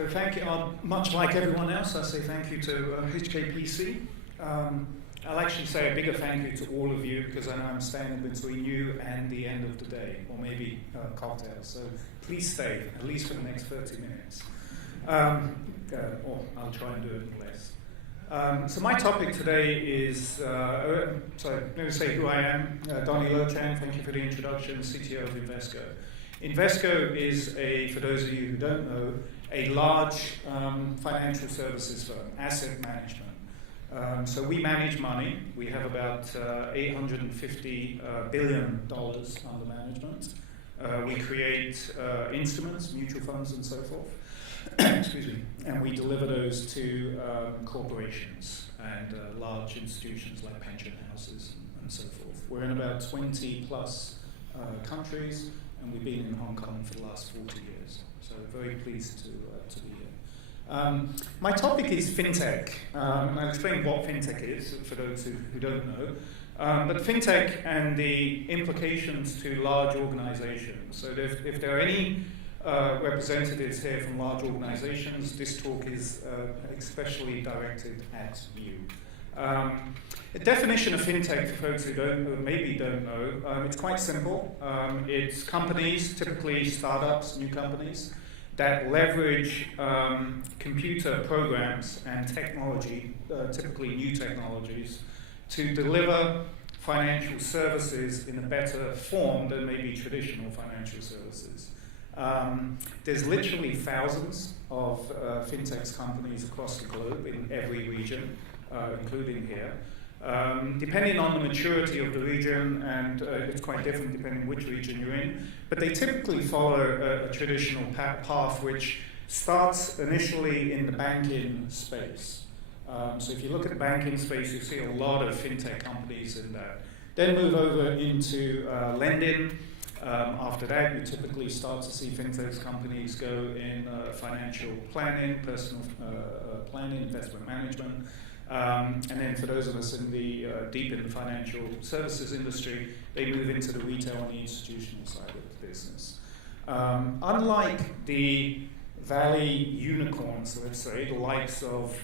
So thank you, much like everyone else, I say thank you to HKPC. I'll actually say a bigger thank you to all of you, because I know I'm standing between you and the end of the day, or maybe cocktails. So please stay, at least for the next 30 minutes. Or I'll try and do it in less. So my topic today is, let me say who I am. Donie LOCHAN, thank you for the introduction, CTO of Invesco. Invesco is, for those of you who don't know, a large financial services firm, asset management. So we manage money. We have about $850 billion under management. We create instruments, mutual funds and so forth. Excuse me. And we deliver those to corporations and large institutions like pension houses and so forth. We're in about 20 plus countries, and we've been in Hong Kong for the last 40 years. So very pleased to be here. My topic is Fintech, and I'll explain what Fintech is for those who don't know. But Fintech and the implications to large organizations. So if there are any representatives here from large organizations, this talk is especially directed at you. A definition of Fintech for folks who maybe don't know, it's quite simple. It's companies, typically startups, new companies, that leverage computer programs and technology, typically new technologies, to deliver financial services in a better form than maybe traditional financial services. There's literally thousands of Fintechs companies across the globe in every region, including here. Depending on the maturity of the region, and it's quite different depending which region you're in, but they typically follow a traditional path which starts initially in the banking space. So if you look at the banking space, you see a lot of Fintech companies in that. Then move over into lending. After that, you typically start to see Fintech companies go in financial planning, personal planning, investment management. And then for those of us in the deep in the financial services industry, they move into the retail and the institutional side of the business. Unlike the Valley unicorns, let's say, the likes of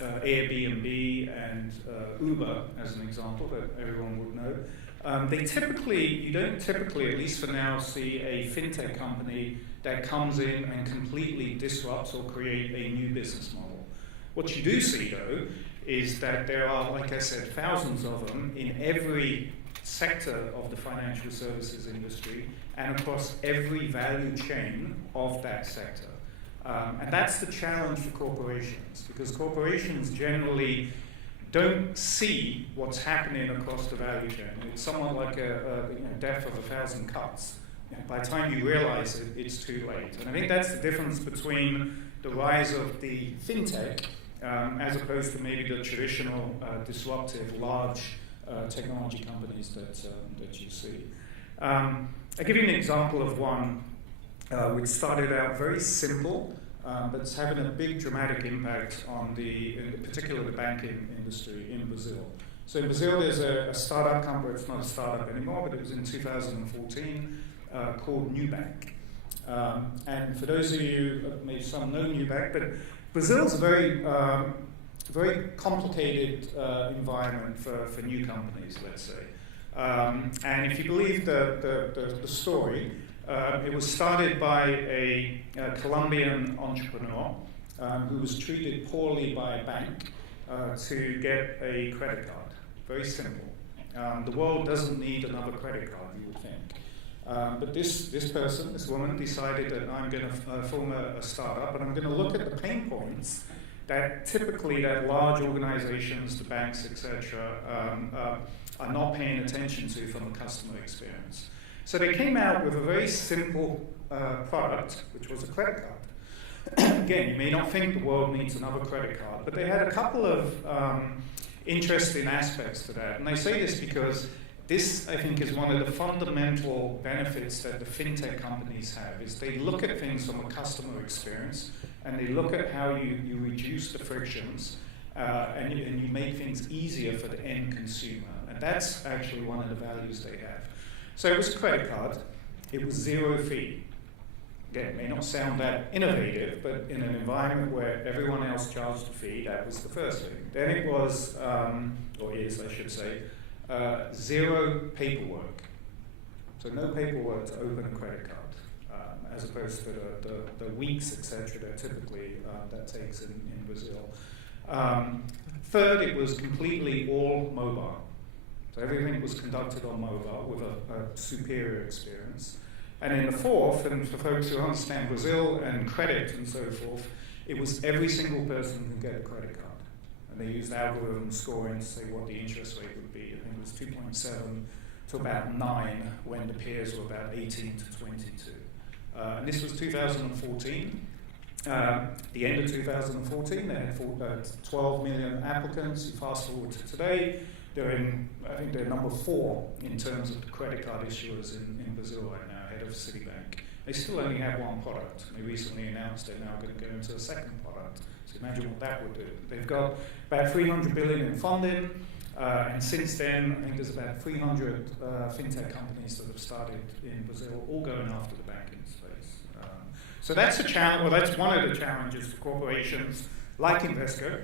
Airbnb and Uber, as an example, that everyone would know, you don't typically, at least for now, see a Fintech company that comes in and completely disrupts or create a new business model. What you do see, though, is that there are, like I said, thousands of them in every sector of the financial services industry and across every value chain of that sector. And that's the challenge for corporations, because corporations generally don't see what's happening across the value chain. It's somewhat like a death of 1,000 cuts. By the time you realize it, it's too late. And I think that's the difference between the rise of the Fintech as opposed to maybe the traditional disruptive large technology companies that you see. I'll give you an example of one which started out very simple, but it's having a big dramatic impact on in particular the banking industry in Brazil. So in Brazil there's a startup company, it's not a startup anymore, but it was in 2014, called Nubank. And for those of you, maybe some know Nubank, but Brazil's a very complicated environment for new companies, let's say. And if you believe the story, it was started by a Colombian entrepreneur who was treated poorly by a bank to get a credit card. Very simple. The world doesn't need another credit card, you would think. But this woman decided that I'm going to form a startup, and I'm going to look at the pain points that typically that large organizations, the banks, etc., are not paying attention to from a customer experience. So they came out with a very simple product, which was a credit card. Again, you may not think the world needs another credit card, but they had a couple of interesting aspects to that. And they say this because this, I think, is one of the fundamental benefits that the Fintech companies have, is they look at things from a customer experience, and they look at how you reduce the frictions, and you make things easier for the end consumer. And that's actually one of the values they have. So it was a credit card. It was zero fee. again, may not sound that innovative, but in an environment where everyone else charged a fee, that was the first thing. Then it was, or is, I should say, zero paperwork. So no paperwork to open a credit card, as opposed to the weeks, etc., that typically that takes in Brazil. Third, it was completely all mobile. So everything was conducted on mobile with a superior experience. And in the fourth, and for folks who understand Brazil and credit and so forth, it was every single person can get a credit card. And they used algorithm scoring to say what the interest rate would be. I think it was 2.7 to about 9 when the peers were about 18 to 22. And this was 2014. The end of 2014, they had 12 million applicants. You fast forward to today, I think they're number 4 in terms of the credit card issuers in Brazil right now, ahead of Citibank. They still only have one product. They recently announced they're now going to go into a second product. So imagine what that would do. They've got about 300 billion in funding, and since then, I think there's about 300 Fintech companies that have started in Brazil, all going after the banking space. So that's a challenge. Well, that's one of the challenges for corporations like Invesco,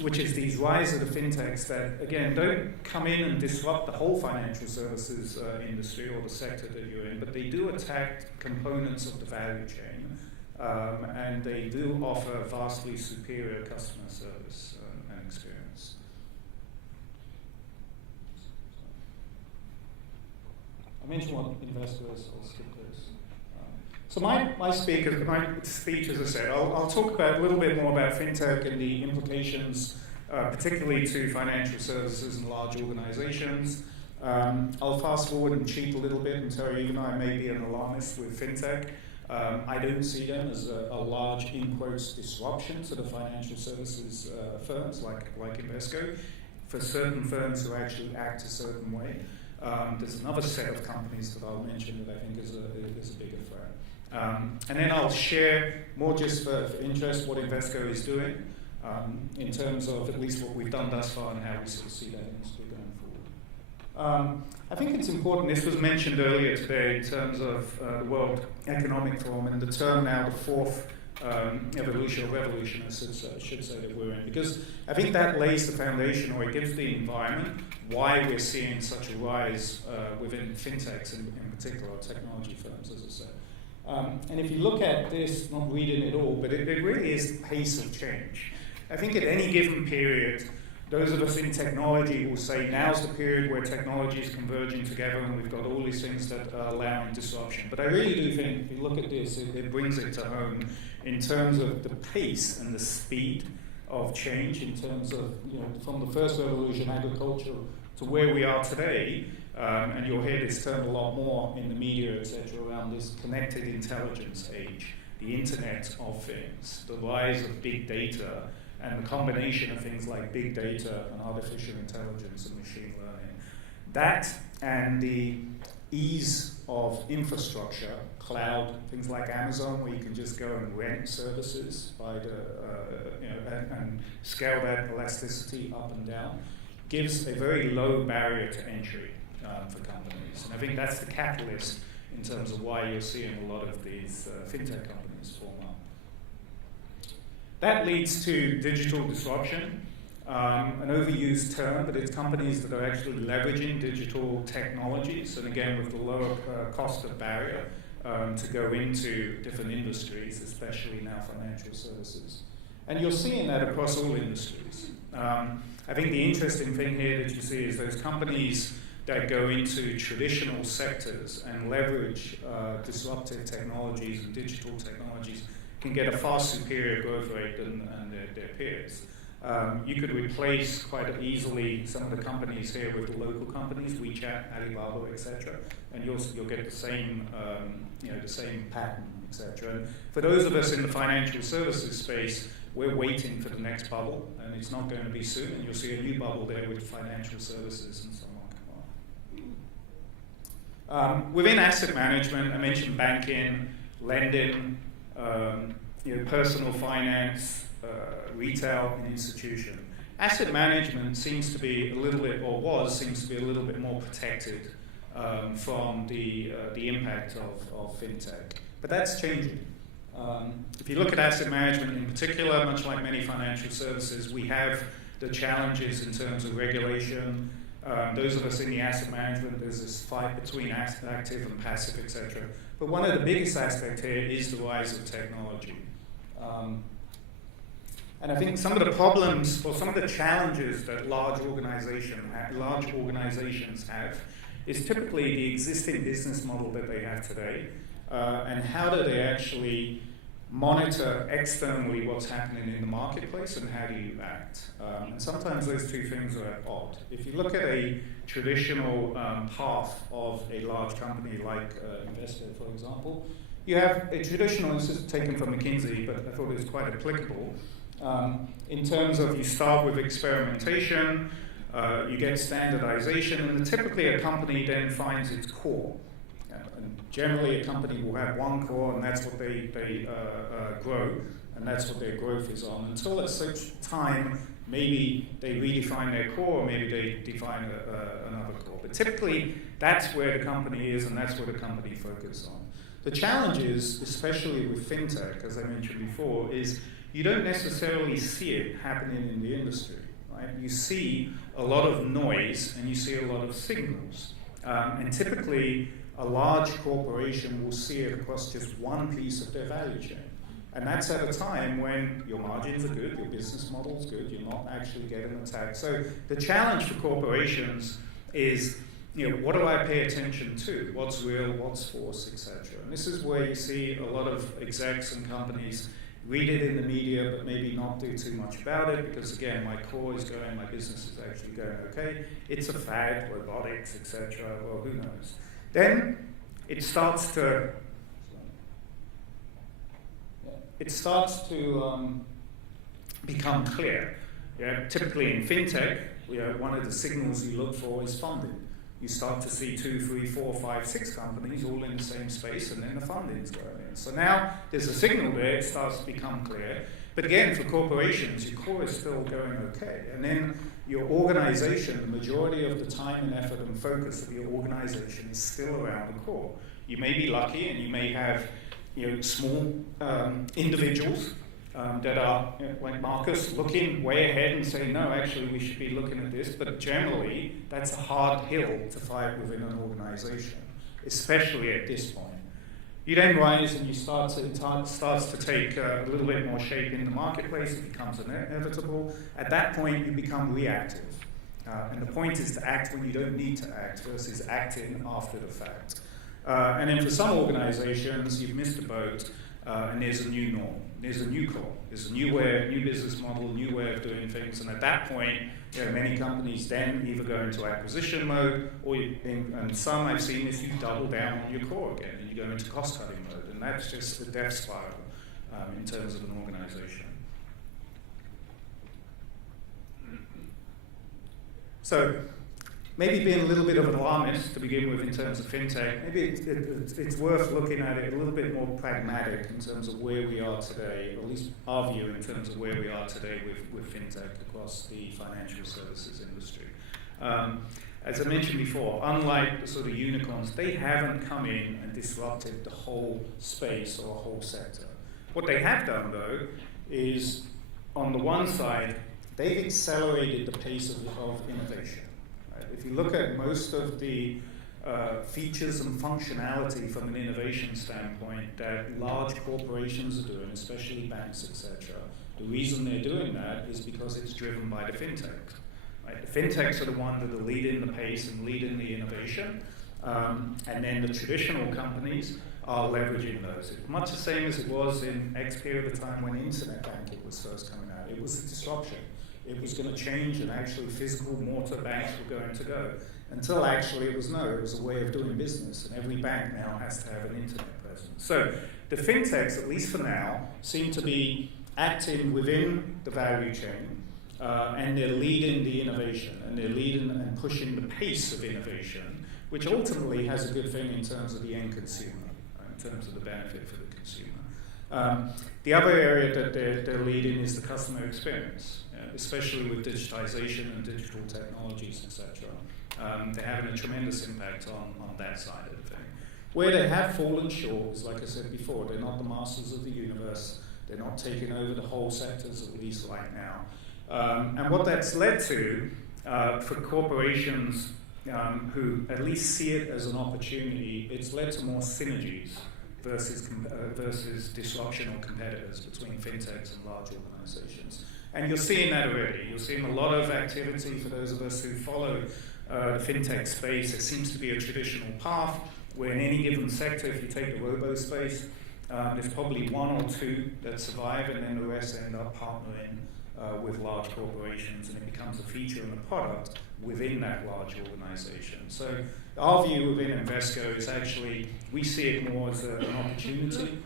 which is these rise of the fintechs that, again, don't come in and disrupt the whole financial services industry or the sector that you're in, but they do attack components of the value chain, and they do offer vastly superior customer service and experience. I mentioned what Invesco is. I'll skip this. So my speech, as I said, I'll talk about a little bit more about fintech and the implications, particularly to financial services and large organizations. I'll fast forward and cheat a little bit and tell you, even though I may be an alarmist with fintech, I don't see them as a large, in quotes, disruption to the financial services firms like Invesco. For certain firms who actually act a certain way, there's another set of companies that I'll mention that I think is a bigger threat. And then I'll share more just for interest what Invesco is doing in terms of at least what we've done thus far and how we sort of see that industry going forward. I think it's important, this was mentioned earlier today in terms of the World Economic Forum and the term now the fourth evolution or revolution, I should say that we're in, because I think that lays the foundation, or it gives the environment why we're seeing such a rise within fintechs in particular, or technology firms, as I said. And if you look at this, not reading it all, but it really is the pace of change. I think at any given period, those of us in technology will say now's the period where technology is converging together and we've got all these things that are allowing disruption. But I really do think, if you look at this, it brings it to home in terms of the pace and the speed of change, in terms of, from the first revolution, agriculture, to where we are today. And you'll hear this term a lot more in the media, etc., around this connected intelligence age, the Internet of Things, the rise of big data, and the combination of things like big data and artificial intelligence and machine learning. That and the ease of infrastructure, cloud, things like Amazon, where you can just go and rent services and scale that elasticity up and down, gives a very low barrier to entry for companies. And I think that's the catalyst in terms of why you're seeing a lot of these fintech companies form up. That leads to digital disruption, an overused term, but it's companies that are actually leveraging digital technologies, and again with the lower cost of barrier to go into different industries, especially now financial services. And you're seeing that across all industries. I think the interesting thing here that you see is those companies that go into traditional sectors and leverage disruptive technologies and digital technologies can get a far superior growth rate than their peers. You could replace quite easily some of the companies here with the local companies, WeChat, Alibaba, etc., and you'll get the same pattern, etc. And for those of us in the financial services space, we're waiting for the next bubble, and it's not going to be soon, and you'll see a new bubble there with financial services and so on. Within asset management, I mentioned banking, lending, personal finance, retail, and institution. Asset management seems to be a little bit, or seems to be a little bit more protected from the impact of fintech. But that's changing. If you look at asset management in particular, much like many financial services, we have the challenges in terms of regulation. Those of us in the asset management, there's this fight between active and passive, etc. But one of the biggest aspects here is the rise of technology. And I think some of the problems, or some of the challenges that large organizations have is typically the existing business model that they have today, and how do they actually monitor externally what's happening in the marketplace and how do you act. And sometimes those two things are at odds. If you look at a traditional path of a large company like Invesco, for example, you have a traditional, this is taken from McKinsey, but I thought it was quite applicable, in terms of you start with experimentation, you get standardization, and typically a company then finds its core. And generally a company will have one core, and that's what they grow, and that's what their growth is on, until at such time maybe they redefine their core, or maybe they define another core. But typically that's where the company is, and that's where the company focuses on. The challenge is, especially with Fintech, as I mentioned before, is you don't necessarily see it happening in the industry. Right? You see a lot of noise and you see a lot of signals. And typically, a large corporation will see it across just one piece of their value chain. And that's at a time when your margins are good, your business model is good, you're not actually getting attacked. So the challenge for corporations is, what do I pay attention to? What's real, what's false, etc. And this is where you see a lot of execs and companies read it in the media, but maybe not do too much about it, because again, my core is going, my business is actually going okay. It's a fad, robotics, etc. Well, who knows? Then it starts to become clear. Yeah? Typically in Fintech, one of the signals you look for is funding. You start to see 2, 3, 4, 5, 6 companies all in the same space, and then the funding's going in. So now there's a signal there, it starts to become clear. But again, for corporations, your core is still going okay. And then your organization, the majority of the time and effort and focus of your organization is still around the core. You may be lucky and you may have small individuals that are, like Marcus, looking way ahead and saying, no, actually we should be looking at this, but generally that's a hard hill to fight within an organization, especially at this point. You then rise and it starts to take a little bit more shape in the marketplace, it becomes inevitable. At that point you become reactive. And the point is to act when you don't need to act versus acting after the fact. And then for some organizations, you've missed the boat, and there's a new norm, there's a new core, there's a new way, new business model, new way of doing things, and at that point, many companies then either go into acquisition mode, or and some I've seen is you double down on your core again, and you go into cost-cutting mode, and that's just the death spiral in terms of an organization. So, maybe being a little bit of an alarmist to begin with in terms of Fintech, maybe it's worth looking at it a little bit more pragmatic in terms of where we are today, or at least our view in terms of where we are today with Fintech across the financial services industry. As I mentioned before, unlike the sort of unicorns, they haven't come in and disrupted the whole space or a whole sector. What they have done, though, is on the one side, they've accelerated the pace of innovation. If you look at most of the features and functionality from an innovation standpoint that large corporations are doing, especially banks, etc., the reason they're doing that is because it's driven by the Fintechs. Right? The Fintechs are the ones that are leading the pace and leading the innovation, and then the traditional companies are leveraging those. It's much the same as it was in X period of time when internet banking was first coming out. It was a disruption. It was going to change, and actually physical mortar banks were going to go. Until actually it was a way of doing business, and every bank now has to have an internet presence. So the Fintechs, at least for now, seem to be acting within the value chain, and they're leading the innovation, and they're leading and pushing the pace of innovation, which ultimately has a good thing in terms of the end consumer, in terms of the benefit for the consumer. The other area that they're leading is the customer experience, especially with digitization and digital technologies, etc. They're having a tremendous impact on that side of the thing. Where they have fallen short is, like I said before, they're not the masters of the universe. They're not taking over the whole sectors, at least right now. And what that's led to for corporations who at least see it as an opportunity, it's led to more synergies versus disruption or competitors between fintechs and large organizations. And you're seeing that already. You're seeing a lot of activity for those of us who follow the fintech space. It seems to be a traditional path where in any given sector, if you take the robo space, there's probably one or two that survive, and then the rest end up partnering with large corporations, and it becomes a feature and a product within that large organization. So our view within Invesco is actually, we see it more as an opportunity.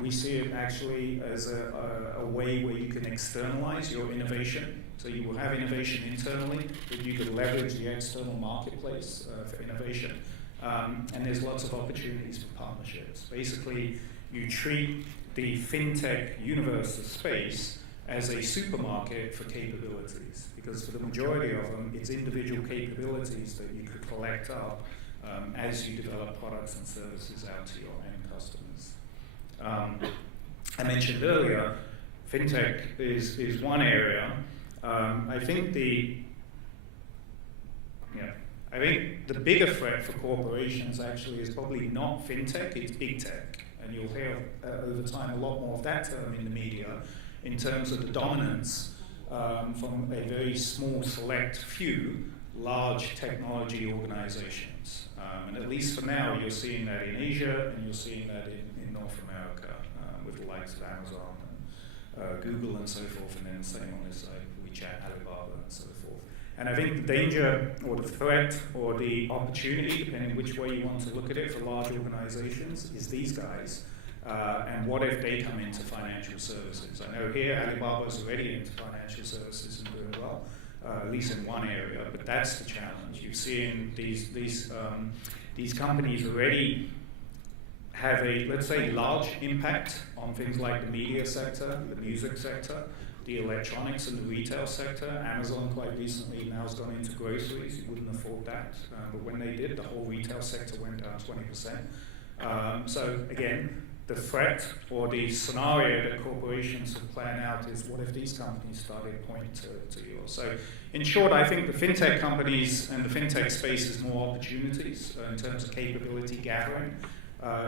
We see it actually as a way where you can externalize your innovation. So you will have innovation internally, but you can leverage the external marketplace for innovation. And there's lots of opportunities for partnerships. Basically, you treat the fintech universe of space as a supermarket for capabilities, because for the majority of them, it's individual capabilities that you could collect up as you develop products and services out to your end customers. I mentioned earlier, fintech is one area. I think the bigger threat for corporations actually is probably not fintech, it's big tech. And you'll hear over time a lot more of that term in the media in terms of the dominance from a very small select few large technology organizations. And at least for now, you're seeing that in Asia and you're seeing that in North America with the likes of Amazon and Google and so forth, and then the same on this side, WeChat, Alibaba and so forth. And I think the danger or the threat or the opportunity, depending which way you want to look at it for large organizations, is these guys. And what if they come into financial services? I know here Alibaba's already into financial services and doing well, at least in one area, but that's the challenge. You've seen these companies already have a, let's say, large impact on things like the media sector, the music sector, the electronics and the retail sector. Amazon quite recently now has gone into groceries. You wouldn't afford that. But when they did, the whole retail sector went down 20%. So again, the threat or the scenario that corporations have planned out is, what if these companies started pointing to yours? So in short, I think the fintech companies and the fintech space is more opportunities in terms of capability gathering.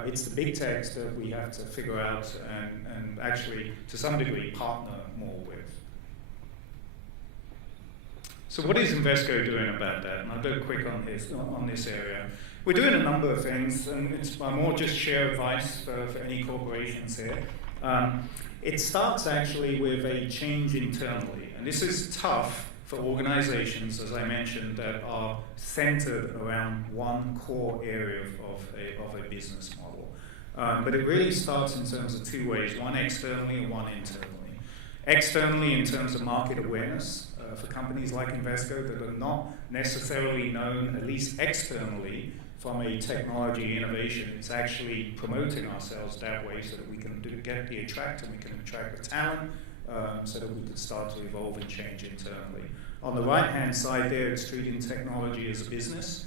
It's the big techs that we have to figure out and actually, to some degree, partner more with. So what is Invesco doing about that? And I'll go quick on this area. We're doing a number of things, and it's more just share advice for any corporations here. It starts actually with a change internally, and this is tough for organizations, as I mentioned, that are centered around one core area of a business model. But it really starts in terms of two ways, one externally and one internally. Externally in terms of market awareness for companies like Invesco that are not necessarily known, at least externally, from a technology innovation. It's actually promoting ourselves that way so that we can get the attract and we can attract the talent so that we can start to evolve and change internally. On the right-hand side there, it's treating technology as a business.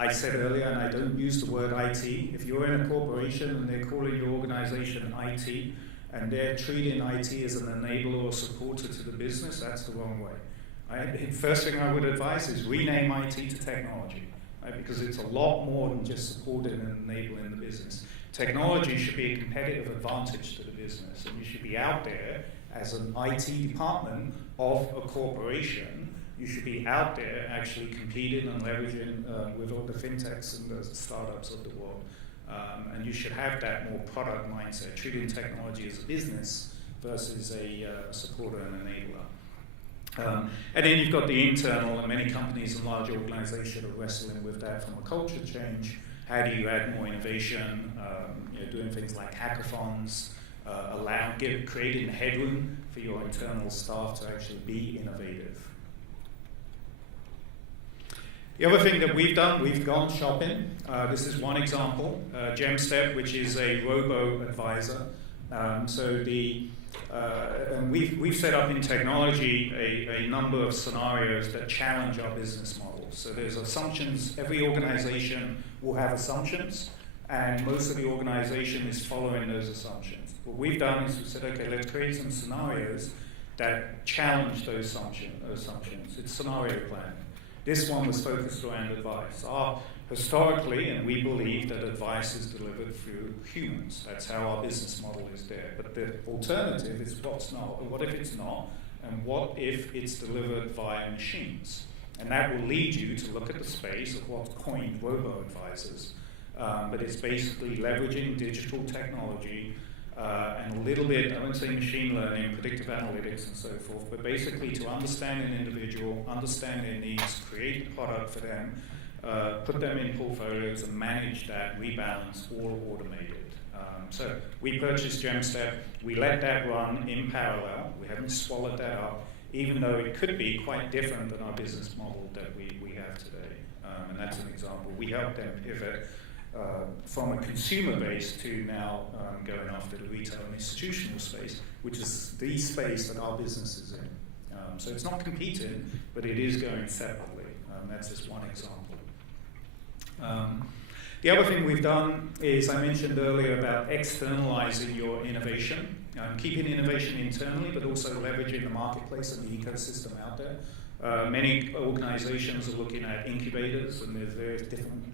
I said earlier, and I don't use the word IT, if you're in a corporation and they're calling your organization IT, and they're treating IT as an enabler or supporter to the business, that's the wrong way. The first thing I would advise is rename IT to technology, right? Because it's a lot more than just supporting and enabling the business. Technology should be a competitive advantage to the business, and you should be out there as an IT department of a corporation. You should be out there actually competing and leveraging with all the fintechs and the startups of the world. And you should have that more product mindset, treating technology as a business versus a supporter and enabler. And then you've got the internal, and many companies and large organizations are wrestling with that from a culture change. How do you add more innovation? Doing things like hackathons, creating headroom for your internal staff to actually be innovative. The other thing that we've done, we've gone shopping. This is one example, GemStep, which is a robo-advisor. And we've set up in technology a number of scenarios that challenge our business model. model. So there's assumptions. Every organization will have assumptions, and most of the organization is following those assumptions. What we've done is we said, okay, let's create some scenarios that challenge those assumptions. It's scenario planning. This one was focused around advice. Historically, and we believe that advice is delivered through humans. That's how our business model is there. But the alternative is what's not. What if it's not? And what if it's delivered via machines? And that will lead you to look at the space of what's coined robo-advisors. But it's basically leveraging digital technology and a little bit, I won't say machine learning, predictive analytics and so forth, but basically to understand an individual, understand their needs, create a product for them, put them in portfolios and manage that, rebalance, all automated. So we purchased GemStep, we let that run in parallel, we haven't swallowed that up, even though it could be quite different than our business model that we have today. And that's an example. We helped them pivot from a consumer base to now going after the retail and institutional space, which is the space that our business is in. So it's not competing, but it is going separately. That's just one example. The other thing we've done is, I mentioned earlier about externalizing your innovation, keeping innovation internally, but also leveraging the marketplace and the ecosystem out there. Many organizations are looking at incubators, and there's various different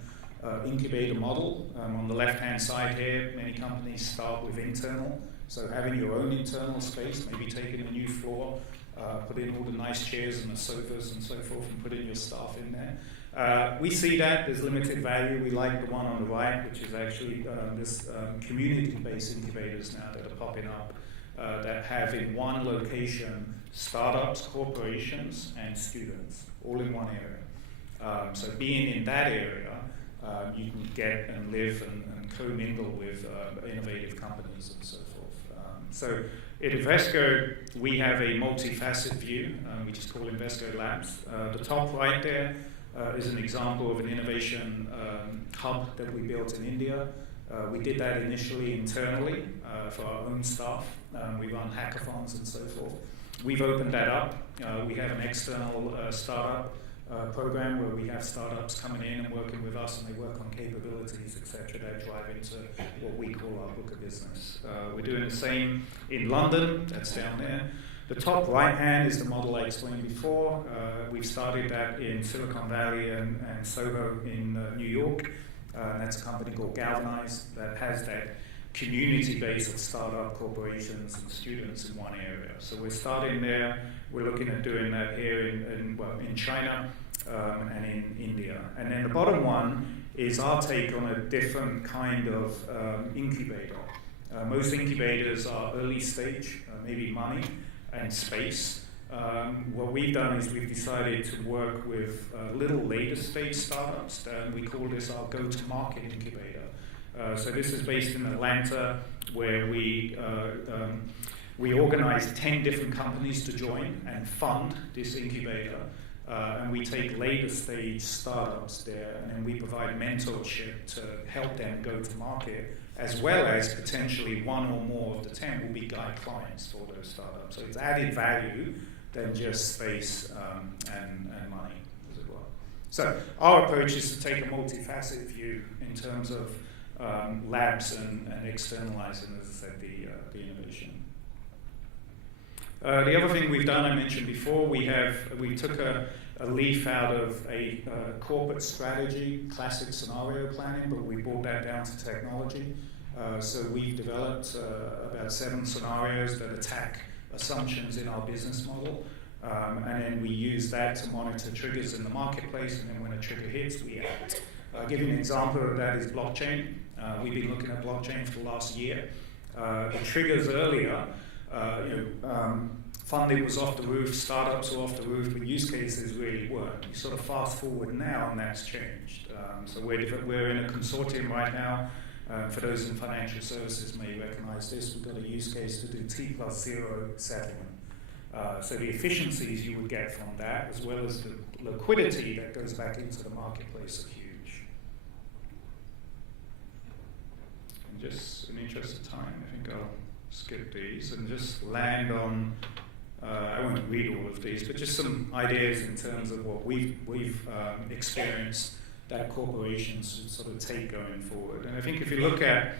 incubator model. On the left-hand side here, many companies start with internal, so having your own internal space, maybe taking a new floor, put in all the nice chairs and the sofas and so forth, and put in your staff in there. We see that there's limited value. We like the one on the right, which is actually this community-based incubators now that are popping up that have in one location startups, corporations, and students, all in one area. So being in that area, you can get and live and co-mingle with innovative companies and so forth. So at Invesco, we have a multifaceted view. We just call Invesco Labs. The top right there is an example of an innovation hub that we built in India. We did that initially internally for our own staff. We run hackathons and so forth. We've opened that up. We have an external startup program where we have startups coming in and working with us, and they work on capabilities, etc., that drive into what we call our book of business. We're doing the same in London, that's down there. The top right hand is the model I explained before. We've started that in Silicon Valley and Soho in New York. That's a company called Galvanize that has that community base of startup corporations and students in one area. So we're starting there. We're looking at doing that here in China and in India. And then the bottom one is our take on a different kind of incubator. Most incubators are early stage, maybe money and space. What we've done is we've decided to work with little later stage startups. We call this our go-to-market incubator. So this is based in Atlanta, where we organize 10 different companies to join and fund this incubator. And we take later stage startups there, and then we provide mentorship to help them go to market, as well as potentially one or more of the 10 will be guide clients for those startups. So it's added value than just space and money, as it were. So our approach is to take a multifaceted view in terms of labs and externalizing, as I said, the innovation. The other thing we've done, I mentioned before, we took a leaf out of a corporate strategy, classic scenario planning, but we brought that down to technology. So we've developed about 7 scenarios that attack assumptions in our business model. And then we use that to monitor triggers in the marketplace, and then when a trigger hits, we act. I'll give you an example of that is blockchain. We've been looking at blockchain for the last year. The triggers earlier, funding was off the roof, startups were off the roof, but use cases really weren't. You sort of fast forward now, and that's changed. So we're in a consortium right now. For those in financial services may recognize this. We've got a use case to do T+0 settlement. So the efficiencies you would get from that, as well as the liquidity that goes back into the marketplace, are huge. And just in the interest of time, I think I'll skip these and just land on I won't read all of these, but just some ideas in terms of what we've experienced that corporations should sort of take going forward. And I think if you look at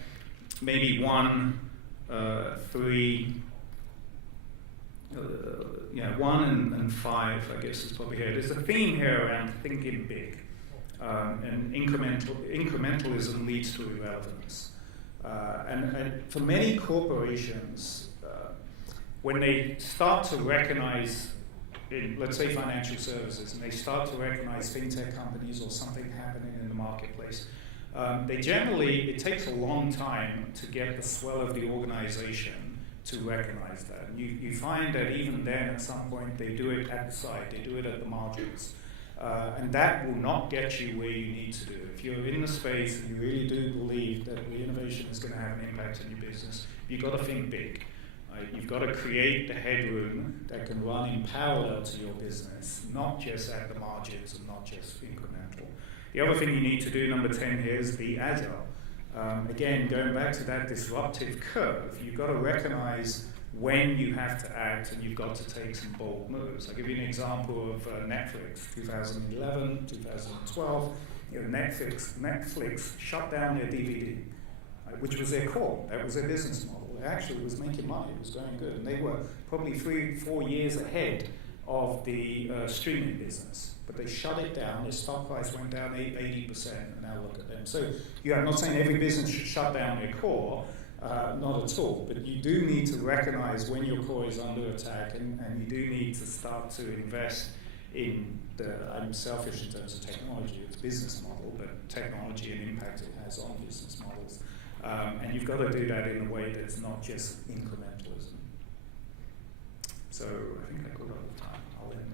maybe 1, 3, 1 and 5, I guess is probably here. There's a theme here around thinking big, and incrementalism leads to irrelevance. And for many corporations, when they start to recognize, in, let's say, financial services, and they start to recognize fintech companies or something happening in the marketplace, it takes a long time to get the swell of the organization to recognize that. And you find that even then, at some point, they do it at the side, they do it at the margins. And that will not get you where you need to do. If you're in the space and you really do believe that the innovation is going to have an impact on your business, you've got to think big. You've got to create the headroom that can run in parallel to your business, not just at the margins and not just incremental. The other thing you need to do, number 10 here, is be agile. Again, going back to that disruptive curve, you've got to recognize when you have to act and you've got to take some bold moves. I'll give you an example of Netflix, 2011, 2012. Netflix shut down their DVD, which was their core. That was their business model. It actually was making money. It was going good. And they were probably 3-4 years ahead of the streaming business. But they shut it down. Their stock price went down 80%, and now look at them. So I'm not saying every business should shut down their core, not at all. But you do need to recognize when your core is under attack, and you do need to start to invest in I'm selfish in terms of technology, it's business model, but technology and impact it has on business models. And you've got to do that in a way that's not just incrementalism. So I think I got all the time. I'll end